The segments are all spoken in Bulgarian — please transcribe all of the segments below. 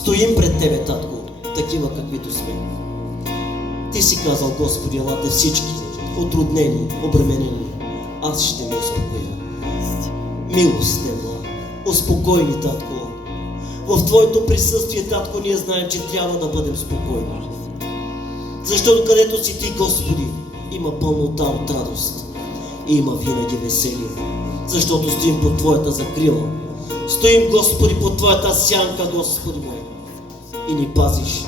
Стоим пред Тебе, Татко, такива каквито сме. Ти си казал, Господи, елате всички, отруднени, обременени, аз ще ви успокоя. Милост нема, успокой ни, Татко. В Твоето присъствие, Татко, ние знаем, че трябва да бъдем спокойни. Защото където си Ти, Господи, има пълнота от радост и има винаги веселие. Защото стоим под Твоята закрила. Стоим, Господи, под Твоята сянка, Господи мой, и ни пазиш.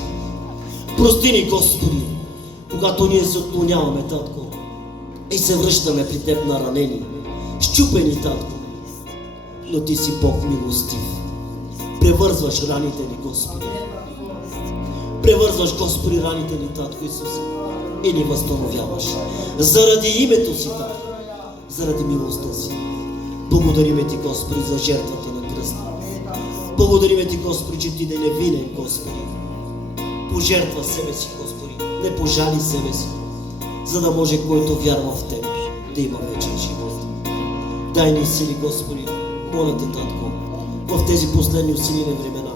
Прости ни, Господи, когато ние се отклоняваме, Татко, и се връщаме при Теб наранени, щупени, Татко. Но Ти си Бог милостив. Превързваш раните ни, Господи. Превързваш, Господи, раните ни, Татко Исус, и ни възстановяваш. Заради името си, Татко, заради милостта си. Благодариме Ти, Господи, за жертвата на кръста. Благодариме Ти, Господи, че Ти да не невинен, Господи. Пожертва себе си, Господи, не пожали себе си, за да може който вярва в Теб да има вечен живот. Дай ни сили, Господи, моля Те, Татко, в тези последни усилени времена,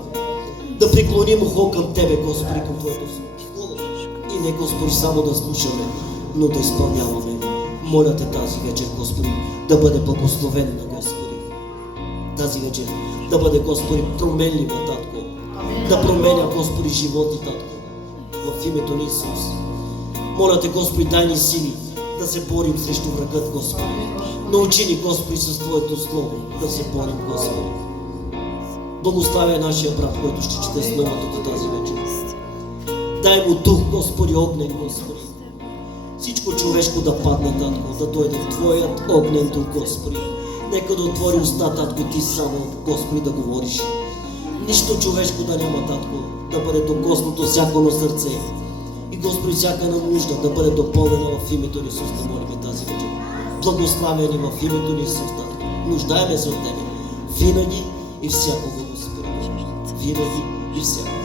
да преклоним ухо към Тебе, Господи, към Твоето Слово. И не, Господи, само да слушаме, но да изпълняваме. Моля Те тази вечер, Господи, да бъде благословена, Господи. Тази вечер да бъде, Господи, променлива, Татко. Да променя, Господи, животи, Татко. В името на Исус. Моля Те, Господи, дай ни сили да се борим срещу врагът, Господи. Научи ни, Господи, с Твоето Слово да се борим, Господи. Благославя нашия брат, който ще чете Словото до тази вечер. Дай му дух, Господи, огнен, Господи. Всичко човешко да падне, Татко, да дойде в Твоят огнен дух, Господи. Нека да отвори уста, Татко, Ти само, Господи, да говориш. Нищо човешко да няма, Татко, да бъде докоснато всяко на сърце. И, Господи, всяка на нужда да бъде допълнена в името на Исус, да молим тази вечер. Благославя ни в името на Исус, Татко. Нуждаеме се от Тебе. Винаги и всякога, Господи. Винаги и всякога.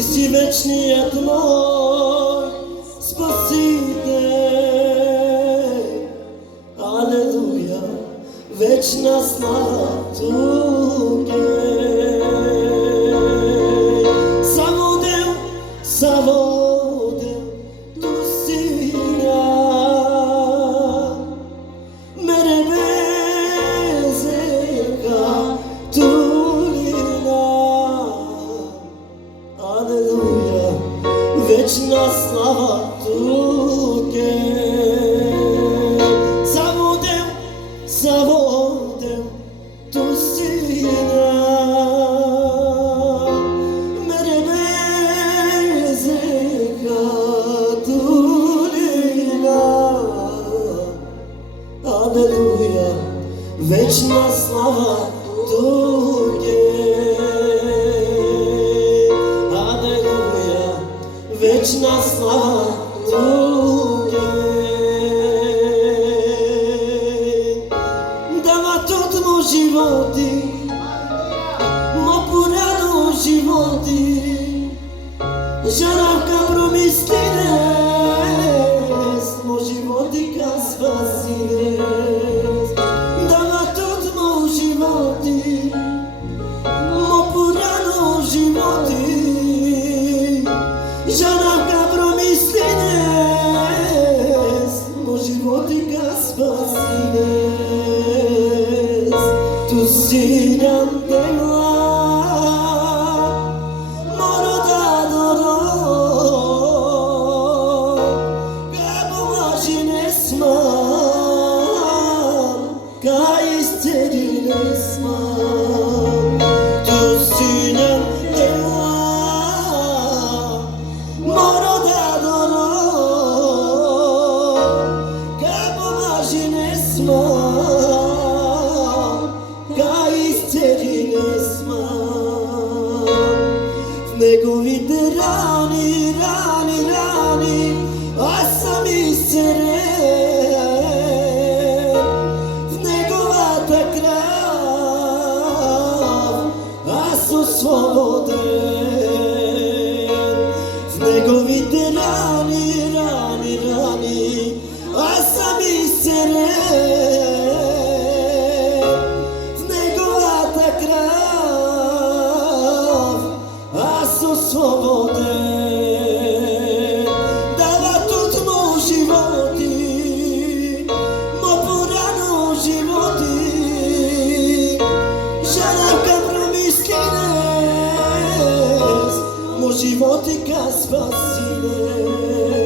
Ти си вечният мой Спасител. Алелуя, вечна слава тук е. Заводел, заводел, tu sina mere bezeka tulina. Алелуя, вечна слава тук е. Заводел, заводел, tu sina mere bezeka tulina. Алелуя, вечна слава тук е. Алелуя, вечна слава тук е. Дава тот му животи, ма порано животи, жаравка промислинес, мо животи ка спасинес. Дава тот му животи, мо порано животи, жаравка промислинес, мо животи ка спасинес. Tu sinam dela moro da doro gabo majinesman ka istedinesman. Tu sinam dela moro da doro gabo majinesman в неговите рани, рани, рани, аз съм изцелен. В неговата кръв аз освободен. В неговите рани, рани, рани, аз съм изцелен. Свободен, дава тут му животи, ма порано животи, жаравка промислинес, му животи ка спасинес.